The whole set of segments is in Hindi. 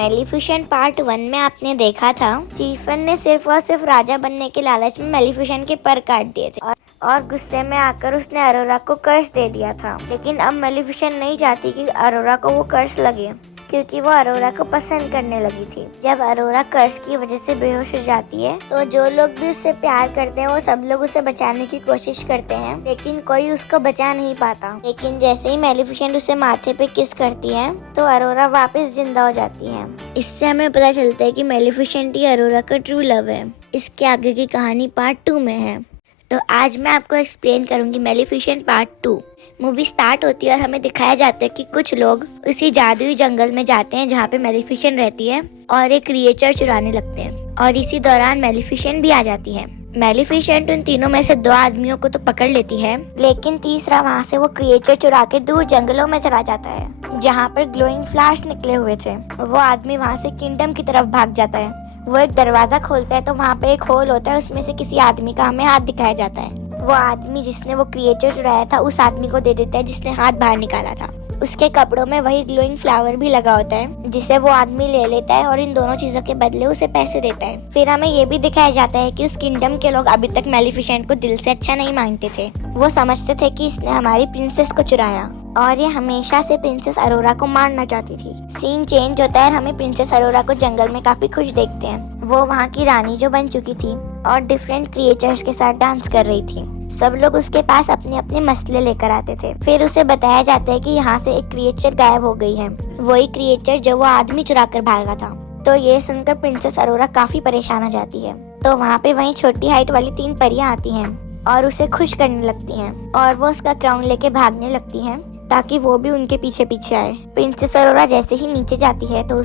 मेलिफिसेंट पार्ट 1 में आपने देखा था स्टीफन ने सिर्फ और सिर्फ राजा बनने के लालच में मेलिफिसेंट के पर काट दिए थे और गुस्से में आकर उसने अरोरा को कर्स दे दिया था। लेकिन अब मेलिफिसेंट नहीं चाहती कि अरोरा को वो कर्स लगे, क्योंकि वो अरोरा को पसंद करने लगी थी। जब अरोरा कर्स की वजह से बेहोश हो जाती है तो जो लोग भी उससे प्यार करते हैं वो सब लोग उसे बचाने की कोशिश करते हैं, लेकिन कोई उसको बचा नहीं पाता। लेकिन जैसे ही मेलिफिसेंट उसे माथे पे किस करती है तो अरोरा वापस जिंदा हो जाती है। इससे हमें पता चलता है कि मेलिफिसेंट ही अरोरा का ट्रू लव है। इसके आगे की कहानी पार्ट 2 में है। तो आज मैं आपको एक्सप्लेन करूंगी मेलिफिसेंट पार्ट 2। मूवी स्टार्ट होती है और हमें दिखाया जाता है कि कुछ लोग उसी जादुई जंगल में जाते हैं जहाँ पे मेलिफिसेंट रहती है और एक क्रिएचर चुराने लगते हैं और इसी दौरान मेलिफिसेंट भी आ जाती है। मेलिफिसेंट उन तीनों में से 2 आदमियों को तो पकड़ लेती है, लेकिन तीसरा वहाँ से वो क्रिएचर चुरा के दूर जंगलों में चला जाता है जहाँ पर ग्लोइंग फ्लैश निकले हुए थे। वो आदमी वहाँ से किंगडम की तरफ भाग जाता है। वो एक दरवाजा खोलता है तो वहाँ पे एक होल होता है, उसमें से किसी आदमी का हमें हाथ दिखाया जाता है। वो आदमी जिसने वो क्रिएचर चुराया था उस आदमी को दे देता है जिसने हाथ बाहर निकाला था। उसके कपड़ों में वही ग्लोइंग फ्लावर भी लगा होता है जिसे वो आदमी ले लेता है और इन दोनों चीजों के बदले उसे पैसे देता है। फिर हमें ये भी दिखाया जाता है कि उस किंगडम के लोग अभी तक मेलिफिसेंट को दिल से अच्छा नहीं मानते थे। वो समझते थे कि इसने हमारी प्रिंसेस को चुराया और ये हमेशा से प्रिंसेस अरोरा को मारना चाहती थी। सीन चेंज होता है और हमें प्रिंसेस अरोरा को जंगल में काफी खुश देखते हैं। वो वहाँ की रानी जो बन चुकी थी और डिफरेंट क्रिएचर्स के साथ डांस कर रही थी। सब लोग उसके पास अपने अपने मसले लेकर आते थे। फिर उसे बताया जाता है कि यहाँ से एक क्रिएचर गायब हो गई है, वही क्रिएचर जो वो आदमी चुरा कर भागा था। तो ये सुनकर प्रिंसेस अरोरा काफी परेशान हो जाती है। तो वहाँ पे वही छोटी हाइट वाली 3 परियां आती हैं और उसे खुश करने लगती हैं और वो उसका क्राउन लेके भागने लगती हैं ताकि वो भी उनके पीछे पीछे आए। प्रिंसेस अरोरा जैसे ही नीचे जाती है तो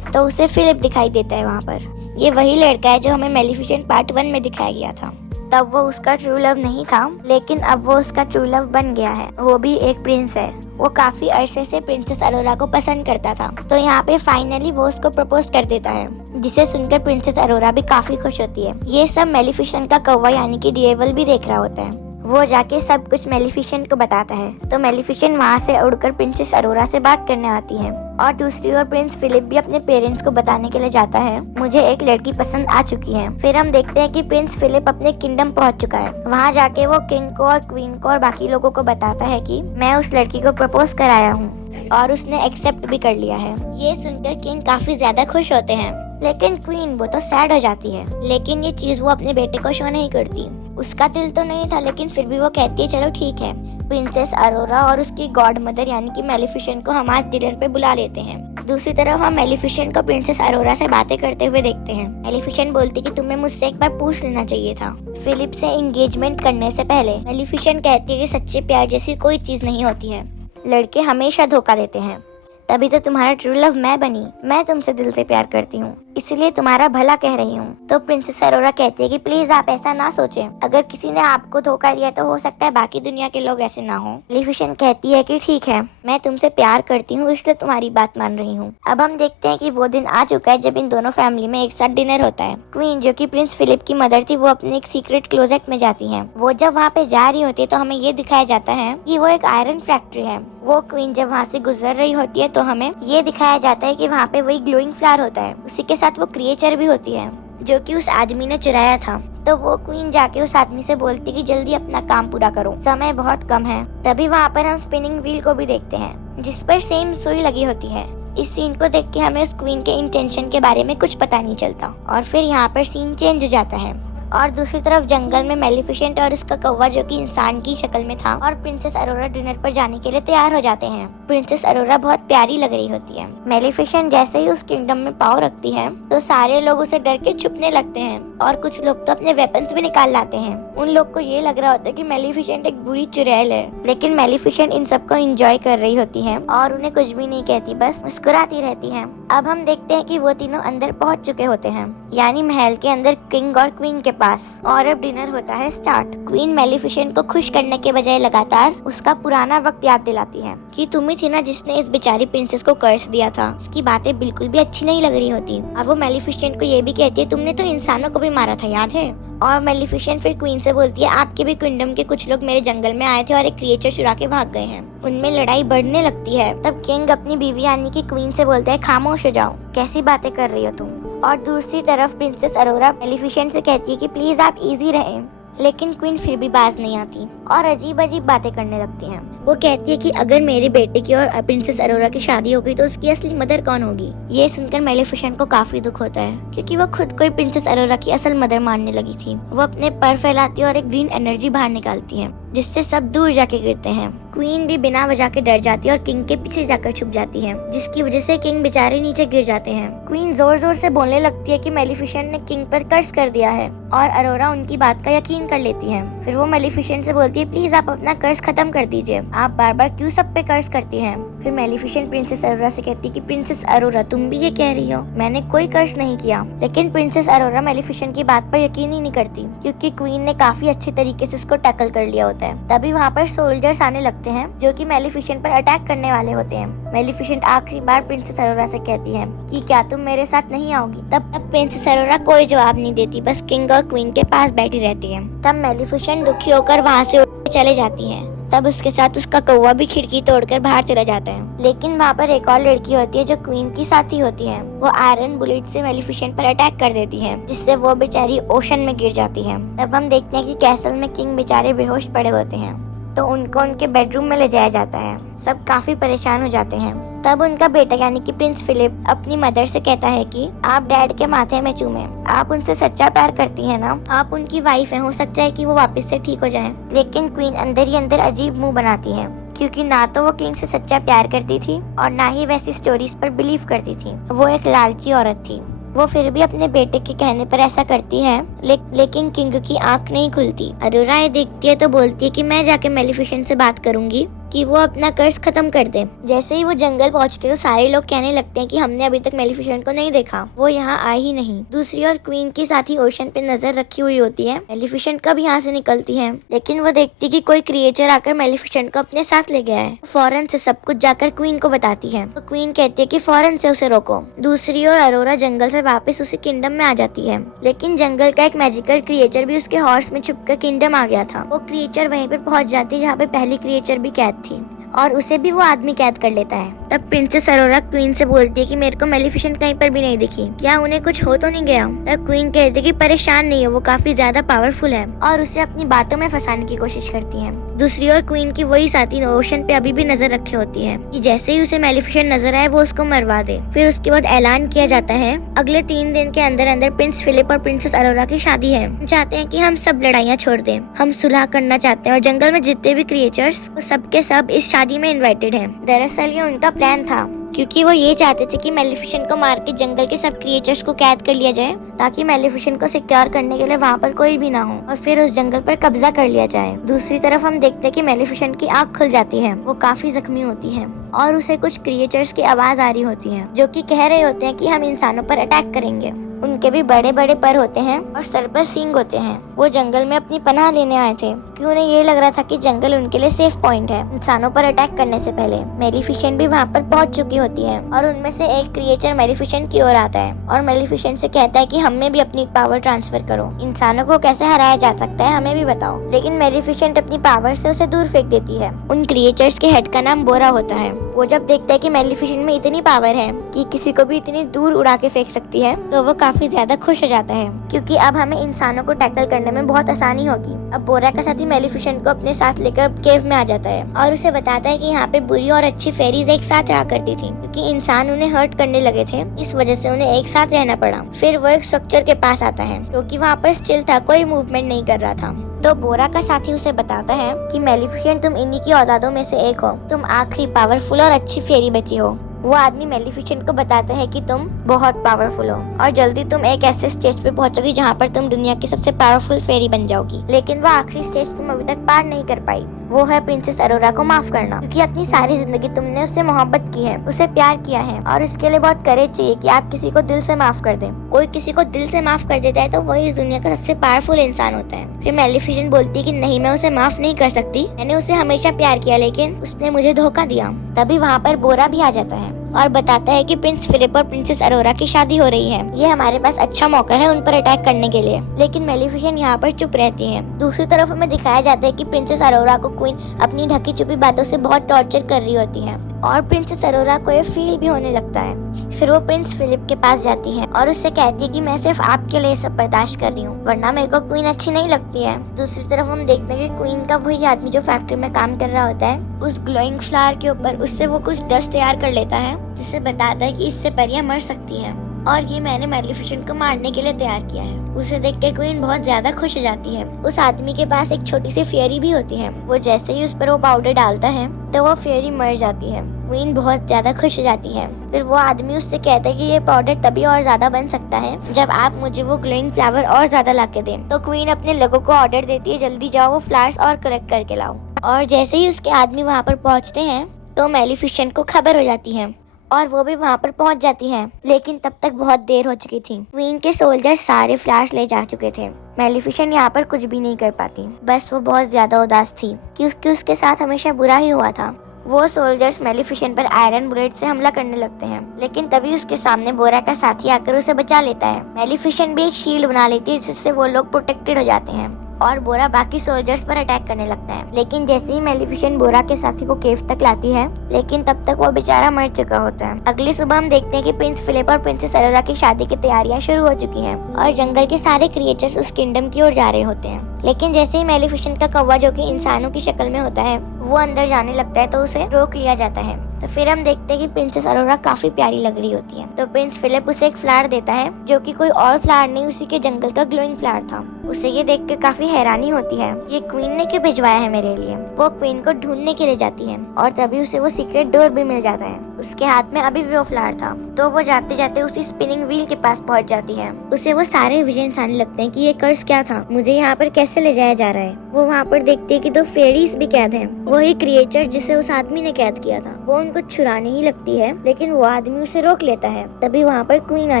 उसे फिलिप दिखाई देता है। वहाँ पर ये वही लड़का है जो हमें मेलिफिसेंट पार्ट 1 में दिखाया गया था। तब वो उसका ट्रू लव नहीं था, लेकिन अब वो उसका ट्रू लव बन गया है। वो भी एक प्रिंस है। वो काफी अरसे से प्रिंसेस अरोरा को पसंद करता था, तो यहाँ पे फाइनली वो उसको प्रपोज कर देता है, जिसे सुनकर प्रिंसेस अरोरा भी काफी खुश होती है। ये सब मेलिफिसेंट का कौवा यानी कि डेविल भी देख रहा होता है। वो जाके सब कुछ मेलिफिसेंट को बताता है। तो मेलिफिसेंट वहाँ से उड़कर प्रिंसेस अरोरा से बात करने आती है और दूसरी ओर प्रिंस फिलिप भी अपने पेरेंट्स को बताने के लिए जाता है, मुझे एक लड़की पसंद आ चुकी है। फिर हम देखते हैं कि प्रिंस फिलिप अपने किंगडम पहुंच चुका है। वहाँ जाके वो किंग को और क्वीन को और बाकी लोगों को बताता है कि मैं उस लड़की को प्रपोज कराया हूँ और उसने एक्सेप्ट भी कर लिया है। ये सुनकर किंग काफी ज्यादा खुश होते हैं, लेकिन क्वीन वो तो सैड हो जाती है। लेकिन ये चीज वो अपने बेटे को शो नहीं करती। उसका दिल तो नहीं था, लेकिन फिर भी वो कहती है चलो ठीक है। प्रिंसेस अरोरा और उसकी गॉड मदर यानी कि मेलिफिसेंट को हम आज डिनर पे बुला लेते हैं। दूसरी तरफ हम मेलिफिसेंट को प्रिंसेस अरोरा से बातें करते हुए देखते हैं। मेलिफिसेंट बोलती कि तुम्हें मुझसे एक बार पूछ लेना चाहिए था फिलिप से एंगेजमेंट करने से पहले। मेलिफिसेंट कहती है कि सच्चे प्यार जैसी कोई चीज नहीं होती है, लड़के हमेशा धोखा देते हैं। तभी तो तुम्हारा ट्रू लव मैं बनी। मैं तुमसे दिल से प्यार करती हूँ, इसलिए तुम्हारा भला कह रही हूँ। तो प्रिंसेस अरोरा कहती है कि प्लीज आप ऐसा ना सोचें। अगर किसी ने आपको धोखा दिया तो हो सकता है बाकी दुनिया के लोग ऐसे ना हो। मेलिफिसेंट कहती है कि ठीक है, मैं तुमसे प्यार करती हूँ, इसलिए तुम्हारी बात मान रही हूँ। अब हम देखते हैं कि वो दिन आ चुका है जब इन दोनों फैमिली में एक साथ डिनर होता है। क्वीन जो कि प्रिंस फिलिप की मदर थी, वो अपने एक सीक्रेट क्लोजेट में जाती है। वो जब वहाँ पे जा रही होती है तो हमें ये दिखाया जाता है कि वो एक आयरन फैक्ट्री है। वो क्वीन जब वहाँ से गुजर रही होती है तो हमें ये दिखाया जाता है कि वहाँ पे वही ग्लोइंग फ्लावर होता है, उसी के साथ वो क्रिएचर भी होती है जो कि उस आदमी ने चुराया था। तो वो क्वीन जाके उस आदमी से बोलती कि जल्दी अपना काम पूरा करो, समय बहुत कम है। तभी वहाँ पर हम स्पिनिंग व्हील को भी देखते हैं जिस पर सेम सुई लगी होती है। इस सीन को देख के हमें उस क्वीन के इंटेंशन के बारे में कुछ पता नहीं चलता और फिर यहाँ पर सीन चेंज हो जाता है और दूसरी तरफ जंगल में मेलिफिसेंट और उसका कौवा जो कि इंसान की शक्ल में था और प्रिंसेस अरोरा डिनर पर जाने के लिए तैयार हो जाते हैं। प्रिंसेस अरोरा बहुत प्यारी लग रही होती है। मेलिफिसेंट जैसे ही उस किंगडम में पाँव रखती है तो सारे लोग उसे डर के छुपने लगते हैं और कुछ लोग तो अपने वेपन्स भी निकाल लाते हैं। उन लोग को ये लग रहा होता है कि मेलिफिसेंट एक बुरी चुड़ैल है, लेकिन मेलिफिसेंट इन सबको एंजॉय कर रही होती है और उन्हें कुछ भी नहीं कहती, बस मुस्कुराती रहती है। अब हम देखते हैं कि वो तीनों अंदर पहुंच चुके होते हैं, यानी महल के अंदर किंग और क्वीन के पास, और अब डिनर होता है स्टार्ट। क्वीन मेलिफिसेंट को खुश करने के बजाय लगातार उसका पुराना वक्त याद दिलाती है कि तुम ही थी ना जिसने इस बेचारी प्रिंसेस को कर्स दिया था। उसकी बातें बिल्कुल भी अच्छी नहीं लग रही होती और वो मेलिफिसेंट को ये भी कहती है तुमने तो इंसानों को भी मारा था, याद है? और मेलिफिसेंट फिर क्वीन से बोलती है आपके भी किंगडम के कुछ लोग मेरे जंगल में आए थे और एक क्रिएचर चुरा के भाग गए हैं। उनमें लड़ाई बढ़ने लगती है। तब किंग अपनी बीवी यानी कि क्वीन से बोलता है खामोश हो जाओ, कैसी बातें कर रही हो तुम। और दूसरी तरफ प्रिंसेस अरोरा मेलिफिसेंट से कहती है कि प्लीज आप इजी रहें, लेकिन क्वीन फिर भी बाज नहीं आती और अजीब अजीब बातें करने लगती हैं। वो कहती है कि अगर मेरे बेटे की और प्रिंसेस अरोरा की शादी हो गई तो उसकी असली मदर कौन होगी। ये सुनकर मेलिफिसेंट को काफी दुख होता है, क्योंकि वो खुद को ही प्रिंसेस अरोरा की असल मदर मानने लगी थी। वो अपने पर फैलाती है और एक ग्रीन एनर्जी बाहर निकालती है, जिससे सब दूर जाके गिरते हैं। क्वीन भी बिना वजह के डर जाती है और किंग के पीछे जाकर छुप जाती है, जिसकी वजह से किंग बेचारे नीचे गिर जाते हैं। क्वीन जोर जोर से बोलने लगती है कि मेलिफिसेंट ने किंग पर कर्ज कर दिया है, और अरोरा उनकी बात का यकीन कर लेती है। फिर वो मेलिफिसेंट से बोलती है प्लीज आप अपना कर्ज खत्म कर दीजिए, आप बार बार क्यों सब पे कर्ज करती हैं। फिर मेलिफिसेंट प्रिंसेस अरोरा से कहती है कि प्रिंसेस अरोरा तुम भी ये कह रही हो, मैंने कोई कर्ज नहीं किया। लेकिन प्रिंसेस अरोरा मेलिफिसेंट की बात पर यकीन ही नहीं करती, क्योंकि क्वीन ने काफी अच्छे तरीके से उसको टैकल कर लिया होता है। तभी वहाँ पर सोल्जर्स आने लगते हैं जो कि मेलिफिसेंट पर अटैक करने वाले होते हैं। मेलिफिसेंट आखिरी बार प्रिंसेस अरोरा से कहती है कि क्या तुम मेरे साथ नहीं आओगी। तब प्रिंसेस अरोरा कोई जवाब नहीं देती, बस किंग और क्वीन के पास बैठी रहती है। तब मेलिफिसेंट दुखी होकर वहाँ से चले जाती है। तब उसके साथ उसका कौवा भी खिड़की तोड़कर बाहर चला जाता है। लेकिन वहाँ पर एक और लड़की होती है जो क्वीन की साथी होती है। वो आयरन बुलेट से मेलिफिसेंट पर अटैक कर देती है, जिससे वो बेचारी ओशन में गिर जाती है। तब हम देखते हैं कि कैसल में किंग बेचारे बेहोश पड़े होते हैं, तो उनको उनके बेडरूम में ले जाया जाता है। सब काफी परेशान हो जाते हैं। तब उनका बेटा यानी कि प्रिंस फिलिप अपनी मदर से कहता है कि आप डैड के माथे में चूमे, आप उनसे सच्चा प्यार करती हैं ना, आप उनकी वाइफ हैं, हो सकता है कि वो वापस से ठीक हो जाएं। लेकिन क्वीन अंदर ही अंदर अजीब मुंह बनाती है, क्योंकि ना तो वो किंग से सच्चा प्यार करती थी और ना ही वैसी स्टोरीज पर बिलीव करती थी। वो एक लालची औरत थी। वो फिर भी अपने बेटे के कहने पर ऐसा करती है, लेकिन किंग की आंख नहीं खुलती। अरोरा ये देखती है तो बोलती है कि मैं जाके मेलिफिसेंट से बात करूंगी कि वो अपना कर्ज खत्म कर दे। जैसे ही वो जंगल पहुंचते तो सारे लोग कहने लगते हैं कि हमने अभी तक मेलिफिसेंट को नहीं देखा, वो यहाँ आए ही नहीं। दूसरी ओर क्वीन की साथी ओशन पे नजर रखी हुई होती है। मेलिफिसेंट कब यहाँ से निकलती है, लेकिन वो देखती कि कोई क्रिएचर आकर मेलिफिसेंट को अपने साथ ले गया है। फौरन से सब कुछ जाकर क्वीन को बताती है, तो क्वीन कहती है कि फौरन से उसे रोको। दूसरी ओर अरोरा जंगल से वापस उसी किंगडम में आ जाती है, लेकिन जंगल का एक मैजिकल क्रिएचर भी उसके हॉर्स में छुपकर किंगडम आ गया था। वो क्रिएचर वहीं पर पहुंच जाती है जहाँ पे पहली क्रिएचर भी कैद थी, और उसे भी वो आदमी कैद कर लेता है। तब प्रिंसेस अरोरा क्वीन से बोलती है कि मेरे को मेलिफिसेंट कहीं पर भी नहीं दिखी, क्या उन्हें कुछ हो तो नहीं गया। तब क्वीन कहती है कि परेशान नहीं हो, वो काफी ज्यादा पावरफुल है, और उसे अपनी बातों में फंसाने की कोशिश करती है। दूसरी ओर क्वीन की वही साथी ओशन पे अभी भी नजर रखे होती है कि जैसे ही उसे मेलिफिसेंट नजर आए वो उसको मरवा दे। फिर उसके बाद ऐलान किया जाता है अगले 3 दिन के अंदर अंदर प्रिंस फिलिप और प्रिंसेस अरोरा की शादी है। हम चाहते हैं कि हम सब लड़ाइयाँ छोड़ दें, हम सुलह करना चाहते हैं, और जंगल में जितने भी क्रिएचर्स वो सबके सब इस शादी में इन्वाइटेड हैं। दरअसल ये उनका प्लान था, क्योंकि वो ये चाहते थे कि मेलिफिसेंट को मार के जंगल के सब क्रिएचर्स को कैद कर लिया जाए, ताकि मेलिफिसेंट को सिक्योर करने के लिए वहाँ पर कोई भी ना हो और फिर उस जंगल पर कब्जा कर लिया जाए। दूसरी तरफ हम देखते हैं कि मेलिफिसेंट की आंख खुल जाती है, वो काफी जख्मी होती है और उसे कुछ क्रिएचर्स की आवाज आ रही होती है, जो कि कह रहे होते हैं कि हम इंसानों पर अटैक करेंगे। उनके भी बड़े बड़े पर होते हैं और सर पर सींग होते हैं। वो जंगल में अपनी पनाह लेने आए थे, क्योंकि उन्हें ये लग रहा था कि जंगल उनके लिए सेफ पॉइंट है इंसानों पर अटैक करने से पहले। मेलिफिसेंट भी वहाँ पर पहुँच चुकी होती है और उनमें से एक क्रिएचर मेलिफिसेंट की ओर आता है और मेलिफिसेंट से कहता है कि हमें भी अपनी पावर ट्रांसफर करो, इंसानों को कैसे हराया जा सकता है हमें भी बताओ। लेकिन मेलिफिसेंट अपनी पावर से उसे दूर फेंक देती है। उन क्रिएचर्स के हेड का नाम बोरा होता है। वो जब देखता है कि मेलिफिसेंट में इतनी पावर है कि किसी को भी इतनी दूर उड़ा के फेंक सकती है, तो वो काफी ज्यादा खुश हो जाता है, क्योंकि अब हमें इंसानों को टैकल करने में बहुत आसानी होगी। अब बोरा का साथी मेलिफिसेंट को अपने साथ लेकर केव में आ जाता है और उसे बताता है कि यहाँ पे बुरी और अच्छी फेरीज एक साथ रहा करती थी, क्योंकि इंसान उन्हें हर्ट करने लगे थे, इस वजह से उन्हें एक साथ रहना पड़ा। फिर वो एक स्ट्रक्चर के पास आता है जो कि वहाँ पर स्टिल था, कोई मूवमेंट नहीं कर रहा था। तो बोरा का साथी उसे बताता है कि मेलिफिसेंट तुम इन्हीं की औलादों में से एक हो, तुम आखिरी पावरफुल और अच्छी फेरी बची हो। वो आदमी मेलिफिसेंट को बताता है कि तुम बहुत पावरफुल हो और जल्दी तुम एक ऐसे स्टेज पे पहुंचोगी जहाँ पर तुम दुनिया की सबसे पावरफुल फेरी बन जाओगी। लेकिन वो आखिरी स्टेज तुम अभी तक पार नहीं कर पाई, वो है प्रिंसेस अरोरा को माफ करना, क्योंकि अपनी सारी जिंदगी तुमने उससे मोहब्बत की है, उसे प्यार किया है और इसके लिए बहुत करेज चाहिए कि आप किसी को दिल से माफ कर दें। कोई किसी को दिल से माफ कर देता है तो वही इस दुनिया का सबसे पावरफुल इंसान होता है। फिर मेलिफिसेंट बोलती है कि नहीं, मैं उसे माफ नहीं कर सकती, मैंने उसे हमेशा प्यार किया, लेकिन उसने मुझे धोखा दिया। तभी वहाँ पर बोरा भी आ जाता है। और बताता है कि प्रिंस फिलिप और प्रिंसेस अरोरा की शादी हो रही है। ये हमारे पास अच्छा मौका है उन पर अटैक करने के लिए। लेकिन मेलिफिसेंट यहाँ पर चुप रहती है। दूसरी तरफ हमें दिखाया जाता है कि प्रिंसेस अरोरा को क्वीन अपनी ढकी छुपी बातों से बहुत टॉर्चर कर रही होती है और प्रिंसेस अरोरा को ये फील भी होने लगता है। फिर वो प्रिंस फिलिप के पास जाती है और उससे कहती है कि मैं सिर्फ आपके लिए सब बर्दाश्त कर रही हूँ, वरना मेरे को क्वीन अच्छी नहीं लगती है। दूसरी तरफ हम देखते हैं कि क्वीन का वही आदमी जो फैक्ट्री में काम कर रहा होता है, उस ग्लोइंग फ्लावर के ऊपर उससे वो कुछ डस्ट तैयार कर लेता है जिससे बताता है कि इससे परियां मर सकती हैं और ये मैंने मेलिफिसेंट को मारने के लिए तैयार किया है। उसे देख के क्वीन बहुत ज्यादा खुश हो जाती है। उस आदमी के पास एक छोटी सी फेयरी भी होती है। वो जैसे ही उस पर वो पाउडर डालता है तो वो फेयरी मर जाती है। क्वीन बहुत ज्यादा खुश हो जाती है। फिर वो आदमी उससे कहता है कि ये पाउडर तभी और ज्यादा बन सकता है जब आप मुझे वो ग्लोइंग फ्लावर और ज्यादा ला के दें। तो क्वीन अपने लोगों को ऑर्डर देती है, जल्दी जाओ वो फ्लावर्स और कलेक्ट करके लाओ। और जैसे ही उसके आदमी वहाँ पर पहुँचते हैं तो मेलिफिसेंट को खबर हो जाती है और वो भी वहाँ पर पहुँच जाती हैं। लेकिन तब तक बहुत देर हो चुकी थी। क्वीन के सोल्जर सारे फ्लावर्स ले जा चुके थे। मेलिफिसेंट यहाँ पर कुछ भी नहीं कर पाती, बस वो बहुत ज्यादा उदास थी क्योंकि उसके साथ हमेशा बुरा ही हुआ था। वो सोल्जर्स मेलिफिसेंट पर आयरन बुलेट से हमला करने लगते हैं, लेकिन तभी उसके सामने बोरा का साथी आकर उसे बचा लेता है। मेलिफिसेंट भी एक शील्ड बना लेती है जिससे वो लोग प्रोटेक्टेड हो जाते हैं और बोरा बाकी सोल्जर्स पर अटैक करने लगता है। लेकिन जैसे ही मेलिफिसेंट बोरा के साथी को केव तक लाती है, लेकिन तब तक वो बेचारा मर चुका होता है। अगली सुबह हम देखते हैं कि प्रिंस फिलिप और प्रिंसेस अरोरा की शादी की तैयारियां शुरू हो चुकी हैं और जंगल के सारे क्रिएचर्स उस किंगडम की ओर जा रहे होते हैं। लेकिन जैसे ही मेलिफिसेंट का कौवा, जो कि इंसानों की शक्ल में होता है, वो अंदर जाने लगता है तो उसे रोक लिया जाता है। तो फिर हम देखते हैं कि प्रिंसेस अरोरा काफी प्यारी लग रही होती है। तो प्रिंस फिलिप उसे एक फ्लावर देता है जो कि कोई और फ्लावर नहीं, उसी के जंगल का ग्लोइंग फ्लावर था। उसे ये देख कर काफी हैरानी होती है, ये क्वीन ने क्यों भिजवाया है मेरे लिए। वो क्वीन को ढूंढने के लिए जाती है और तभी उसे वो सीक्रेट डोर भी मिल जाता है। उसके हाथ में अभी भी वो फ्लावर था। तो वो जाते जाते उसी स्पिनिंग व्हील के पास पहुंच जाती है। उसे वो सारे विजन्स आने लगते हैं कि ये कर्स क्या था, मुझे यहाँ पर कैसे ले जाया जा रहा है। वो वहाँ पर देखती है कि 2 फेरीज भी कैद हैं, वही क्रिएचर जिसे उस आदमी ने कैद किया था। वो उनको छुड़ाने ही लगती है, लेकिन वो आदमी उसे रोक लेता है। तभी वहाँ पर क्वीन आ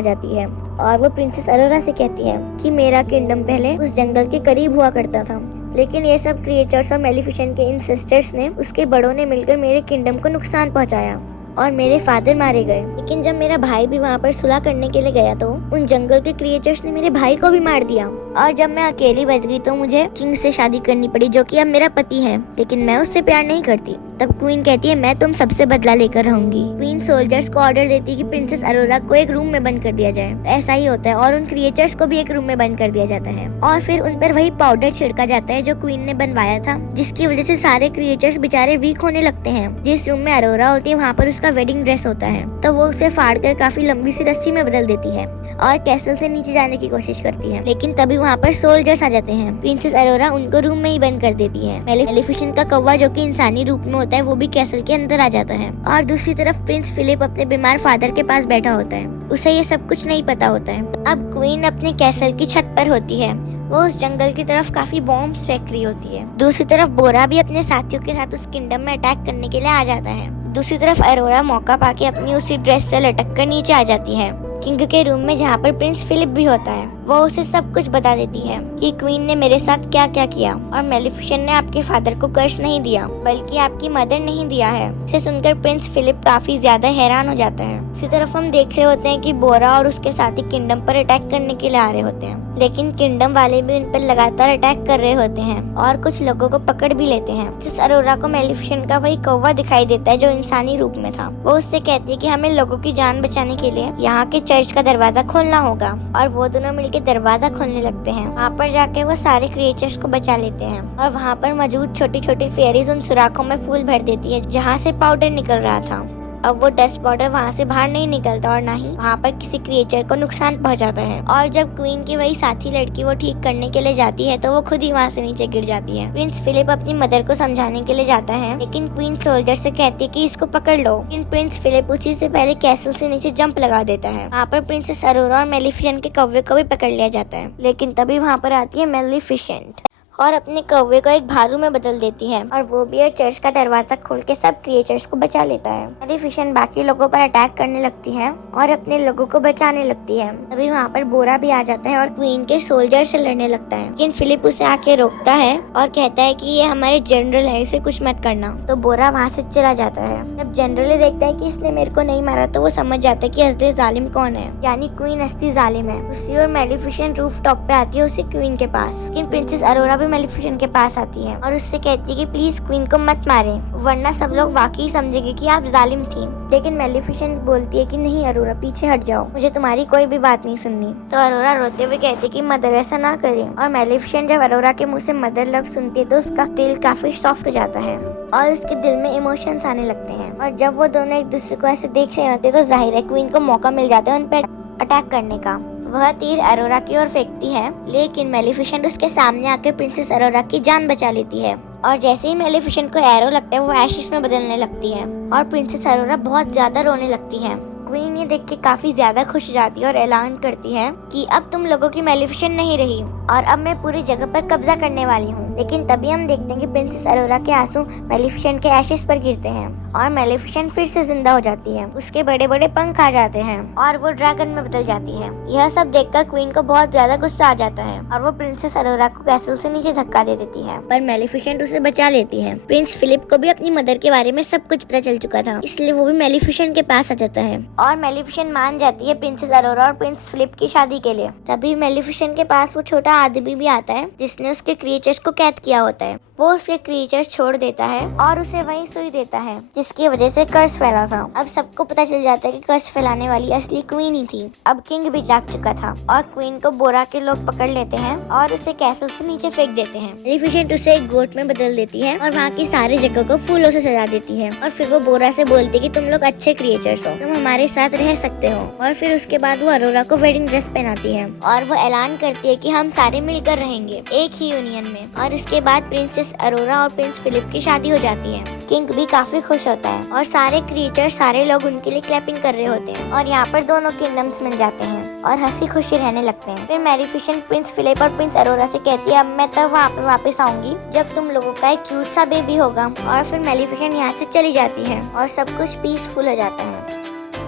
जाती है और वो प्रिंसेस अरोरा से कहती है कि मेरा किंगडम पहले उस जंगल के करीब हुआ करता था, लेकिन ये सब क्रिएचर्स और मेलिफिसेंट के इन सिस्टर्स ने, उसके बड़ों ने मिलकर मेरे किंगडम को नुकसान पहुंचाया और मेरे फादर मारे गए। लेकिन जब मेरा भाई भी वहाँ पर सुलह करने के लिए गया तो उन जंगल के क्रिएचर्स ने मेरे भाई को भी मार दिया और जब मैं अकेली बच गई तो मुझे किंग से शादी करनी पड़ी, जो कि अब मेरा पति है, लेकिन मैं उससे प्यार नहीं करती। तब क्वीन कहती है मैं तुम सबसे बदला लेकर रहूंगी। क्वीन सोल्जर्स को ऑर्डर देती है कि प्रिंसेस अरोरा को एक रूम में बंद कर दिया जाए। ऐसा ही होता है और उन क्रिएचर्स को भी एक रूम में बंद कर दिया जाता है और फिर उन पर वही पाउडर छिड़का जाता है जो क्वीन ने बनवाया था, जिसकी वजह से सारे क्रिएचर्स बेचारे वीक होने लगते हैं। जिस रूम में अरोरा होती है वहाँ पर उसका वेडिंग ड्रेस होता है, तो वो उसे फाड़कर काफी लंबी सी रस्सी में बदल देती है और कैसल से नीचे जाने की कोशिश करती है। लेकिन तभी वहाँ पर सोल्जर्स आ जाते हैं। प्रिंसेस अरोरा उनको रूम में ही बंद कर देती है। मेलिफिसेंट का कौवा, जो कि इंसानी रूप में होता है, वो भी कैसल के अंदर आ जाता है और दूसरी तरफ प्रिंस फिलिप अपने बीमार फादर के पास बैठा होता है। उसे ये सब कुछ नहीं पता होता है। अब क्वीन अपने कैसल की छत पर होती है। वो उस जंगल की तरफ काफी बॉम्ब्स फेंक रही होती है। दूसरी तरफ बोरा भी अपने साथियों के साथ उस किंगडम में अटैक करने के लिए आ जाता है। दूसरी तरफ अरोरा मौका पाके अपनी उसी ड्रेस से लटक कर नीचे आ जाती है किंग के रूम में, जहाँ पर प्रिंस फिलिप भी होता है। वो उसे सब कुछ बता देती है कि क्वीन ने मेरे साथ क्या क्या किया और मेलिफिसेंट ने आपके फादर को कर्स नहीं दिया बल्कि आपकी मदर नहीं दिया है। इसे सुनकर प्रिंस फिलिप काफी ज्यादा हैरान हो जाता है। इसी तरफ हम देख रहे होते हैं कि बोरा और उसके साथी किंगडम पर अटैक करने के लिए आ रहे होते हैं, लेकिन किंगडम वाले भी उन पर लगातार अटैक कर रहे होते हैं और कुछ लोगों को पकड़ भी लेते हैं। इस अरोरा को मेलिफिसेंट का वही कौवा दिखाई देता है जो इंसानी रूप में था। वो उससे कहती है कि हमें लोगों की जान बचाने के लिए यहाँ के चर्च का दरवाजा खोलना होगा और वो दोनों मिलकर दरवाजा खोलने लगते हैं। वहाँ पर जाके वो सारे क्रिएचर्स को बचा लेते हैं और वहाँ पर मौजूद छोटी छोटी फेरीज उन सुराखों में फूल भर देती है जहाँ से पाउडर निकल रहा था। अब वो डस्ट पाउडर वहाँ से बाहर नहीं निकलता और ना ही वहाँ पर किसी क्रिएचर को नुकसान पहुँचाता है। और जब क्वीन की वही साथी लड़की वो ठीक करने के लिए जाती है तो वो खुद ही वहाँ से नीचे गिर जाती है। प्रिंस फिलिप अपनी मदर को समझाने के लिए जाता है, लेकिन क्वीन सोल्जर से कहती है कि इसको पकड़ लो। लेकिन प्रिंस फिलिप उसी से पहले कैसल से नीचे जंप लगा देता है। वहाँ पर प्रिंसेस अरोरा और मेलिफिसेंट के कौवे को भी पकड़ लिया जाता है, लेकिन तभी वहाँ पर आती है मेलिफिसेंट और अपने कौवे को एक भालू में बदल देती है और वो भी चर्च का दरवाजा खोल के सब क्रिएचर्स को बचा लेता है। मैलेफिसेंट बाकी लोगों पर अटैक करने लगती है और अपने लोगों को बचाने लगती है। अभी वहाँ पर बोरा भी आ जाता है और क्वीन के सोल्जर से लड़ने लगता है, लेकिन फिलिप उसे आके रोकता है और कहता है कि ये हमारे जनरल है, इसे कुछ मत करना। तो बोरा वहाँ से चला जाता है। जब जनरल देखता है कि इसने मेरे को नहीं मारा तो वो समझ जाता है कि असली जालिम कौन है, यानी क्वीन असली जालिम है। उसी और मैलेफिसेंट रूफ टॉप पे आती है उसी क्वीन के पास, लेकिन प्रिंसेस अरोरा भी मैलेफिसेंट के पास आती है और उससे कहती है कि प्लीज क्वीन को मत मारे, वरना सब लोग वाकई समझेंगे कि आप जालिम थी। लेकिन मैलेफिसेंट बोलती है कि नहीं अरोरा, पीछे हट जाओ, मुझे तुम्हारी कोई भी बात नहीं सुननी। तो अरोरा रोते हुए कहती है कि मदर ऐसा ना करे। और मैलेफिसेंट जब अरोरा के मुंह से मदर लव सुनती है तो उसका दिल काफी सॉफ्ट हो जाता है और उसके दिल में इमोशंस आने लगते हैं। और जब वो दोनों एक दूसरे को ऐसे देख रहे होते हैं तो जाहिर है क्वीन को मौका मिल जाता है उन पर अटैक करने का। वह तीर अरोरा की ओर फेंकती है, लेकिन मैलेफिसेंट उसके सामने आकर प्रिंसेस अरोरा की जान बचा लेती है। और जैसे ही मैलेफिसेंट को एरो लगता है वो एशिस में बदलने लगती है और प्रिंसेस अरोरा बहुत ज्यादा रोने लगती है। क्वीन ये देख के काफी ज्यादा खुश हो जाती है और ऐलान करती है कि अब तुम लोगों की मैलेफिसेंट नहीं रही और अब मैं पूरी जगह पर कब्जा करने वाली हूँ। लेकिन तभी हम देखते हैं कि प्रिंसेस अरोरा के आंसू मैलेफिसेंट के एशेस पर गिरते हैं और मैलेफिसेंट फिर से जिंदा हो जाती है। उसके बड़े बड़े पंख आ जाते हैं और वो ड्रैगन में बदल जाती है। यह सब देखकर क्वीन को बहुत ज्यादा गुस्सा आ जाता है और वो प्रिंसेस अरोरा को कैसल से नीचे धक्का दे देती है, पर मैलेफिसेंट उसे बचा लेती है। प्रिंस फिलिप को भी अपनी मदर के बारे में सब कुछ पता चल चुका था, इसलिए वो भी मैलेफिसेंट के पास आ जाता है और मैलेफिसेंट मान जाती है प्रिंसेस अरोरा और प्रिंस फिलिप की शादी के लिए। तभी मैलेफिसेंट के पास वो छोटा आदमी भी आता है जिसने उसके क्रिएचर्स को कैद किया होता है। वो उसके क्रिएचर्स छोड़ देता है और उसे वही सुई देता है जिसकी वजह से कर्स फैला था। अब सबको पता चल जाता है कि कर्स फैलाने वाली असली क्वीन ही थी। अब किंग भी जाग चुका था और क्वीन को बोरा के लोग पकड़ लेते हैं और उसे कैसल से नीचे फेंक देते हैं। मैलेफिसेंट उसे एक गोट में बदल देती है और वहाँ की सारी जगह को फूलों से सजा देती है और फिर वो बोरा से बोलती है कि तुम लोग अच्छे क्रिएचर्स हो, तुम हमारे साथ रह सकते हो। और फिर उसके बाद वो अरोरा को वेडिंग ड्रेस पहनाती है और वो ऐलान करती है कि हम सारे मिलकर रहेंगे एक ही यूनियन में। और इसके बाद प्रिंसेस अरोरा और प्रिंस फिलिप की शादी हो जाती है। किंग भी काफी खुश होता है और सारे क्रिएचर सारे लोग उनके लिए क्लैपिंग कर रहे होते हैं और यहाँ पर दोनों किंगडम्स मिल जाते हैं और हंसी खुशी रहने लगते हैं। फिर मैलेफिसेंट प्रिंस फिलिप और प्रिंस अरोरा से कहती है अब मैं तब वहाँ पे वापस आऊंगी जब तुम लोगों का एक क्यूट सा बेबी होगा। और फिर मैलेफिसेंट यहाँ से चली जाती है और सब कुछ पीसफुल हो जाता है।